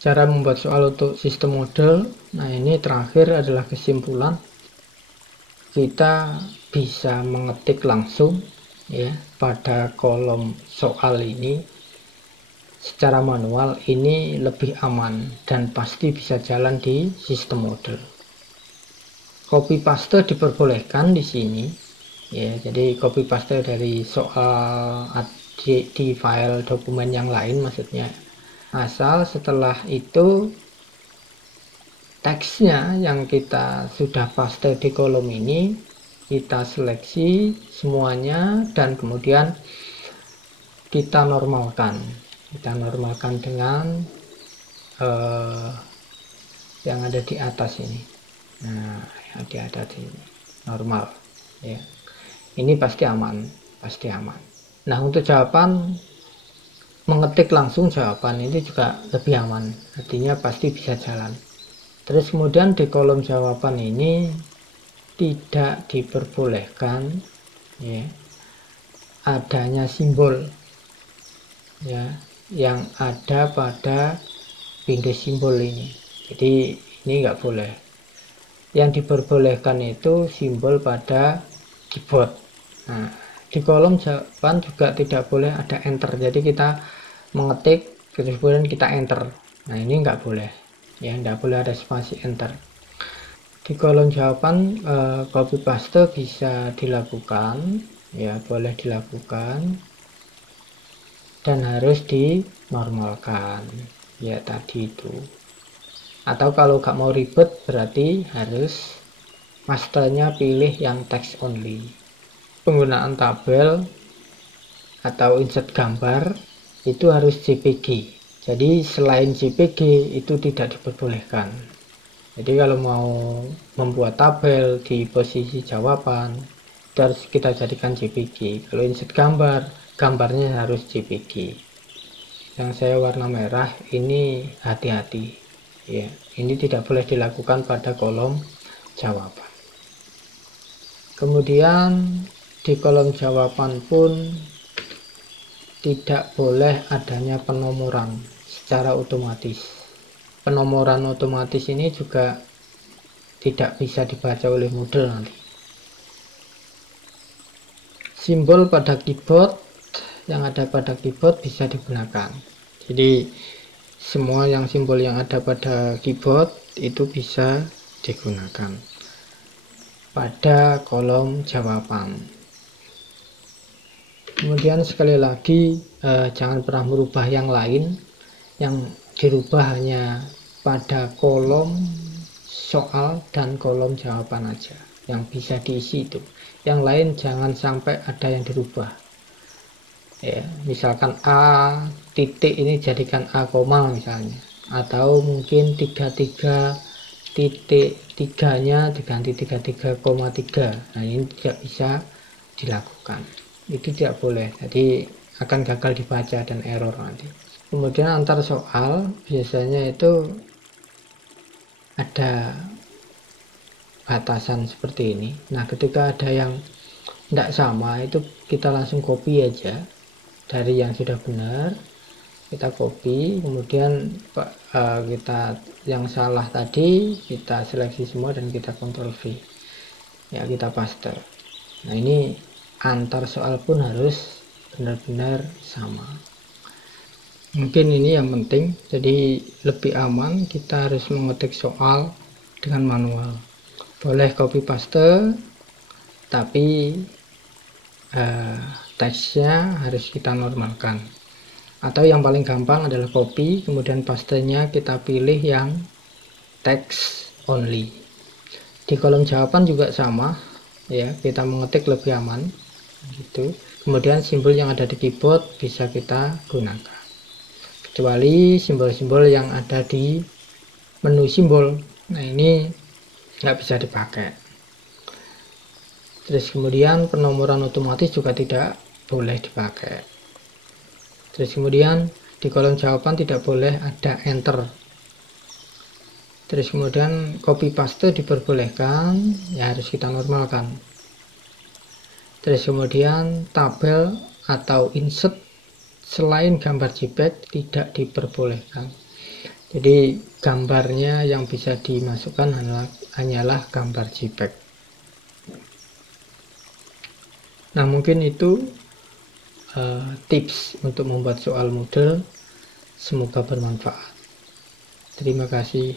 cara membuat soal untuk sistem model. Nah, ini terakhir adalah kesimpulan. Kita bisa mengetik langsung ya pada kolom soal ini secara manual. Ini lebih aman dan pasti bisa jalan di sistem model. Copy paste diperbolehkan di sini ya, jadi copy paste dari soal di file dokumen yang lain maksudnya, asal setelah itu teksnya yang kita sudah paste di kolom ini kita seleksi semuanya dan kemudian kita normalkan dengan yang ada di atas ini. Nah, yang di atas ini normal ya, ini pasti aman. Nah, untuk jawaban, mengetik langsung jawaban ini juga lebih aman, artinya pasti bisa jalan. Terus kemudian di kolom jawaban ini tidak diperbolehkan ya adanya simbol ya yang ada pada pinggir simbol ini, jadi ini nggak boleh. Yang diperbolehkan itu simbol pada keyboard. Nah, di kolom jawaban juga tidak boleh ada enter, jadi kita mengetik kemudian kita enter. Nah, ini nggak boleh ya, nggak boleh ada spasi enter. Di kolom jawaban copy paste bisa dilakukan ya, boleh dilakukan dan harus dinormalkan ya tadi itu. Atau kalau nggak mau ribet berarti harus masternya pilih yang text only. Penggunaan tabel atau insert gambar itu harus JPG, jadi selain JPG itu tidak diperbolehkan. Jadi kalau mau membuat tabel di posisi jawaban itu harus kita jadikan JPG. Kalau insert gambar, gambarnya harus JPG. Yang saya warna merah ini hati-hati ya, ini tidak boleh dilakukan pada kolom jawaban. Kemudian di kolom jawaban pun tidak boleh adanya penomoran secara otomatis. Penomoran otomatis ini juga tidak bisa dibaca oleh model nanti. Simbol pada keyboard, yang ada pada keyboard bisa digunakan. Jadi semua yang simbol yang ada pada keyboard itu bisa digunakan pada kolom jawaban. Kemudian sekali lagi jangan pernah merubah yang lain, yang dirubah hanya pada kolom soal dan kolom jawaban aja yang bisa diisi itu. Yang lain jangan sampai ada yang dirubah ya, misalkan A titik ini jadikan A koma misalnya, atau mungkin 33 titik 3 nya diganti 33,3. Nah, ini tidak bisa dilakukan, itu tidak boleh, jadi akan gagal dibaca dan error nanti. Kemudian antar soal biasanya itu ada batasan seperti ini. Nah, ketika ada yang tidak sama itu kita langsung copy aja dari yang sudah benar, kita copy, kemudian kita yang salah tadi kita seleksi semua dan kita Ctrl V ya, kita paste. Nah, ini antar soal pun harus benar-benar sama. Mungkin ini yang penting, jadi lebih aman kita harus mengetik soal dengan manual. Boleh copy paste tapi teksnya harus kita normalkan. Atau yang paling gampang adalah copy kemudian pastenya kita pilih yang text only. Di kolom jawaban juga sama ya, kita mengetik lebih aman gitu. Kemudian simbol yang ada di keyboard bisa kita gunakan, kecuali simbol-simbol yang ada di menu simbol. Nah, ini nggak bisa dipakai. Terus kemudian penomoran otomatis juga tidak boleh dipakai. Terus kemudian di kolom jawaban tidak boleh ada enter. Terus kemudian copy paste diperbolehkan ya, harus kita normalkan. Terus kemudian tabel atau insert selain gambar JPEG tidak diperbolehkan. Jadi gambarnya yang bisa dimasukkan hanyalah gambar JPEG. Nah, mungkin itu tips untuk membuat soal Moodle. Semoga bermanfaat. Terima kasih.